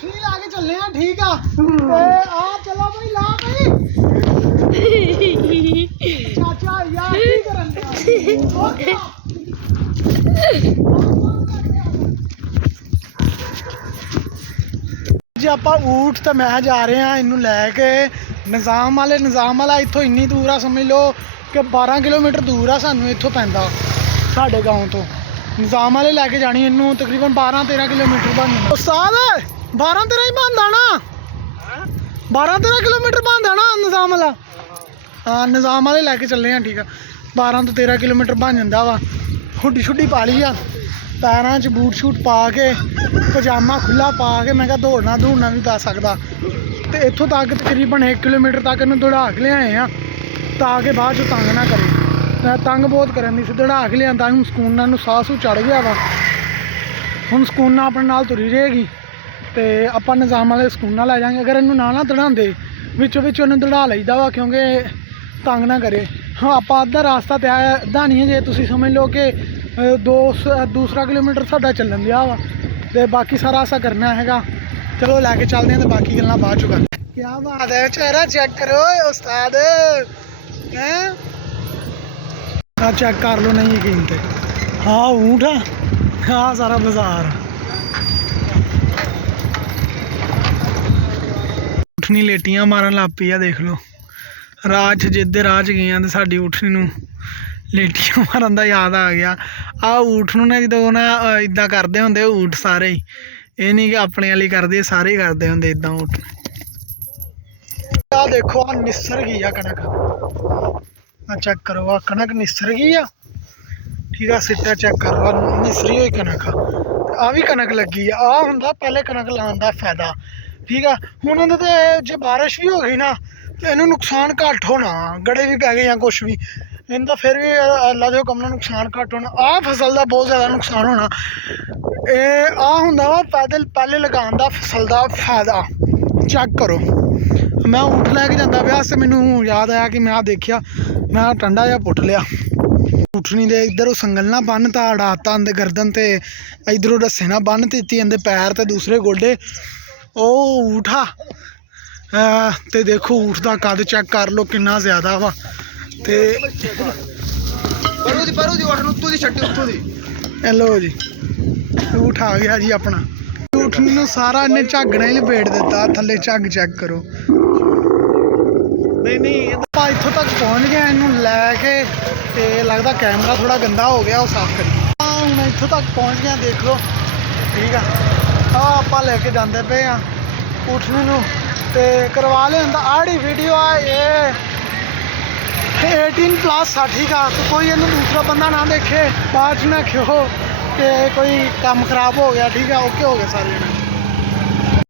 ऊँटनी लाके चलने हैं ठीक है आ चलो भाई ला भाई चाचा यार की करन जी ਆਪਾਂ ਊਠ ਤੇ ਮੈਂ ਜਾ ਰਹੇ ਹਾਂ ਇਹਨੂੰ ਲੈ ਕੇ ਨਿਜ਼ਾਮ ਵਾਲਾ ਇੱਥੋਂ ਇੰਨੀ ਦੂਰ ਆ ਸਮਝ ਲਓ ਕਿ 12 ਕਿਲੋਮੀਟਰ ਦੂਰ ਆ ਸਾਨੂੰ ਇੱਥੋਂ ਪੈਂਦਾ ਸਾਡੇ ਗਾਉਂ ਤੋਂ ਨਿਜ਼ਾਮ ਵਾਲੇ ਲੈ ਕੇ ਜਾਣੀ ਇਹਨੂੰ ਤਕਰੀਬਨ 12-13 ਕਿਲੋਮੀਟਰ ਬਣ ਜਾਂਦਾ ਉਸਤਾਦ 12-13 ਹੀ ਬਣਦਾ ਨਾ 12-13 ਕਿਲੋਮੀਟਰ ਬਣਦਾ ਨਾ ਨਿਜ਼ਾਮ ਵਾਲਾ ਹਾਂ ਨਿਜ਼ਾਮ ਵਾਲੇ ਲੈ ਕੇ ਚੱਲੇ ਆ ਠੀਕ ਆ 12 ਤੋਂ 13 ਕਿਲੋਮੀਟਰ ਬਣ ਜਾਂਦਾ ਵਾ ਹੁੱਡੀ ਛੁੱਡੀ ਪਾ ਲਈ ਆ ਪੈਰਾਂ 'ਚ ਬੂਟ ਸ਼ੂਟ ਪਾ ਕੇ ਪਜਾਮਾ ਖੁੱਲਾ ਪਾ ਕੇ ਮੈਂ ਕਿਹਾ ਦੌੜਨਾ ਵੀ ਪੈ ਸਕਦਾ ਤੇ ਇੱਥੋਂ ਤੱਕ ਤਕਰੀਬਨ 1 ਕਿਲੋਮੀਟਰ ਤੱਕ ਇਹਨੂੰ ਦੌੜਾ ਕੇ ਲਿਆਏ ਆ ਤਾਂ ਕਿ ਬਾਅਦ 'ਚ ਤੰਗ ਨਾ ਕਰੇ ਤੰਗ ਬਹੁਤ ਕਰਨ ਦੀ ਸੀ ਦੌੜਾ ਕੇ ਲਿਆਂਦਾ ਹੁਣ ਸਕੂਨ ਨਾਲ ਨੂੰ ਸਾਹ ਸੂ ਚੜ ਗਿਆ ਵਾ ਹੁਣ ਸਕੂਨ ਨਾਲ ਆਪਣੇ ਨਾਲ ਤੁਰੀ ਰਹੇਗੀ ਤੇ ਆਪਾਂ ਨਿਜ਼ਾਮ ਵਾਲੇ ਸਕੂਨ ਨਾਲ ਲੈ ਜਾਵਾਂਗੇ ਅਗਰ ਇਹਨੂੰ ਨਾ ਦੌੜਾਉਂਦੇ ਵਿੱਚੋਂ ਉਹਨੂੰ ਦੌੜਾ ਲਈਦਾ ਵਾ ਕਿਉਂਕਿ ਤੰਗ ਨਾ ਕਰੇ ਹਾਂ ਆਪਾਂ ਅੱਧਾ ਰਾਸਤਾ ਤੇ ਆਇਆ ਅੱਧਾ ਨਹੀਂ ਜੇ ਤੁਸੀਂ ਸਮਝ ਲਓ ਕਿ ਦੂਸਰਾ ਕਿਲੋਮੀਟਰ ਸਾਡਾ ਚੱਲਣ ਦਿਆ ਵਾ ਤੇ ਬਾਕੀ ਸਾਰਾ ਅਸਾਂ ਕਰਨਾ ਹੈਗਾ ਚਲੋ ਲੈ ਕੇ ਚੱਲਦੇ ਹਾਂ ਤੇ ਬਾਕੀ ਗੱਲਾਂ ਬਾਅਦ ਚੋਂ ਕਰਦੇ ਕੀ ਬਾਤ ਹੈ ਚਿਹਰਾ ਚੈੱਕ ਕਰੋ ਉਸਤਾਦ ਹੈਂ ਆ ਚੈੱਕ ਕਰ ਲਓ ਨਹੀਂ ਯਕੀਨ ਤੇ ਹਾਂ ਊਂਠ ਆ ਸਾਰਾ ਬਾਜ਼ਾਰ ਉਠਣੀ ਲੇਟੀਆਂ ਮਾਰਨ ਲੱਗ ਪਈ ਆ ਦੇਖ ਲਓ ਰਾਜ ਜਿੱਦੇ ਰਾਜ ਗਏ ਆ ਤੇ ਸਾਡੀ ਉਠਣੀ ਨੂੰ ਲੇਟੀਆਂ ਮਾਰਨ ਦਾ ਯਾਦ ਆ ਗਿਆ ਆ ਊਠ ਨੂੰ ਨਾ ਜਦੋਂ ਨਾ ਇਦਾਂ ਕਰਦੇ ਹੁੰਦੇ ਊਠ ਸਾਰੇ ਹੀ ਇਹ ਨਹੀਂ ਕਿ ਆਪਣੇ ਵਾਲੀ ਕਰਦੇ ਸਾਰੇ ਹੀ ਕਰਦੇ ਹੁੰਦੇ ਇਦਾਂ ਊਠ ਆ ਦੇਖੋ ਆ ਨਿਸਰ ਗਈ ਆ ਕਣਕ ਆ ਚੈੱਕ ਕਰੋ ਆ ਕਣਕ ਨਿਸਰ ਗਈ ਆ ਠੀਕ ਆ ਸਿੱਟਾ ਚੈੱਕ ਕਰੋ ਨਿਸਰੀ ਹੋਈ ਕਣਕ ਆ ਵੀ ਕਣਕ ਲੱਗੀ ਆ ਹੁੰਦਾ ਪਹਿਲੇ ਕਣਕ ਲਾਉਣ ਦਾ ਫਾਇਦਾ ਠੀਕ ਆ ਹੁਣ ਇਹਦੇ ਤੇ ਜੇ ਬਾਰਿਸ਼ ਵੀ ਹੋ ਗਈ ਨਾ ਤੇ ਇਹਨੂੰ ਨੁਕਸਾਨ ਘੱਟ ਹੋਣਾ ਗੜੇ ਵੀ ਪੈ ਗਏ ਜਾਂ ਕੁਛ ਵੀ ਇਹਦਾ ਫਿਰ ਵੀ ਅੱਲਾ ਦੇ ਹੁਕਮ ਨਾਲ ਨੁਕਸਾਨ ਘੱਟ ਹੋਣਾ ਆਹ ਫਸਲ ਦਾ ਬਹੁਤ ਜ਼ਿਆਦਾ ਨੁਕਸਾਨ ਹੋਣਾ ਇਹ ਆ ਹੁੰਦਾ ਵਾ ਪਹਿਲੇ ਲਗਾਉਣ ਦਾ ਫਸਲ ਦਾ ਫਾਇਦਾ ਚੈੱਕ ਕਰੋ ਮੈਂ ਊਠ ਲੈ ਕੇ ਜਾਂਦਾ ਪਿਆ ਤੇ ਮੈਨੂੰ ਯਾਦ ਆਇਆ ਕਿ ਮੈਂ ਆ ਦੇਖਿਆ ਮੈਂ ਟੰਡਾ ਜਿਹਾ ਪੁੱਟ ਲਿਆ ਉਠਣੀ ਦੇ ਇੱਧਰੋਂ ਸੰਗਲ ਨਾਲ ਬੰਨ ਤਾ ਅੜਾਤਾ ਅੰਦੇ ਗਰਦਨ ਤੇ ਇੱਧਰੋਂ ਰੱਸੇ ਨਾਲ ਬੰਨ ਦਿੱਤੀ ਇਹਦੇ ਪੈਰ ਤੇ ਦੂਸਰੇ ਗੋਡੇ ਉਹ ਊਠਾ ਤੇ ਦੇਖੋ ਊਠ ਦਾ ਕੱਦ ਚੈੱਕ ਕਰ ਲਓ ਕਿੰਨਾ ਜ਼ਿਆਦਾ ਵਾ ਤੇ ਲੋ ਜੀ ਊਠ ਆ ਗਿਆ ਜੀ ਆਪਣਾ ਊਠਣੀ ਨੂੰ ਸਾਰਾ ਇਹਨੇ ਝੱਗ ਨਾਲ ਹੀ ਲਪੇਟ ਦਿੱਤਾ ਥੱਲੇ ਝੱਗ ਚੈੱਕ ਕਰੋ ਨਹੀਂ ਆਪਾਂ ਇੱਥੋਂ ਤੱਕ ਪਹੁੰਚ ਗਏ ਇਹਨੂੰ ਲੈ ਕੇ ਤੇ ਲੱਗਦਾ ਕੈਮਰਾ ਥੋੜਾ ਗੰਦਾ ਹੋ ਗਿਆ ਉਹ ਸਾਫ਼ ਕਰੀਏ ਹੁਣ ਇੱਥੋਂ ਤੱਕ ਪਹੁੰਚ ਗਏ ਦੇਖ ਲਓ ਠੀਕ ਆ ਆਪਾਂ ਲੈ ਕੇ ਜਾਂਦੇ ਪਏ ਆ ਊਠਣੀ ਨੂੰ ਤੇ ਕਰਵਾ ਲਿਆਂਦਾ ਆੜੀ ਵੀਡੀਓ ਆ ਇਹ 18+ ਆ ਠੀਕ ਆ ਤੇ ਕੋਈ ਇਹਨੂੰ ਦੂਸਰਾ ਬੰਦਾ ਨਾ ਦੇਖੇ ਬਾਅਦ 'ਚ ਨਾ ਕਿਹੋ ਕਿ ਕੋਈ ਕੰਮ ਖਰਾਬ ਹੋ ਗਿਆ ਠੀਕ ਆ ਓਕੇ ਹੋ ਗਏ ਸਾਰੇ ਜਣੇ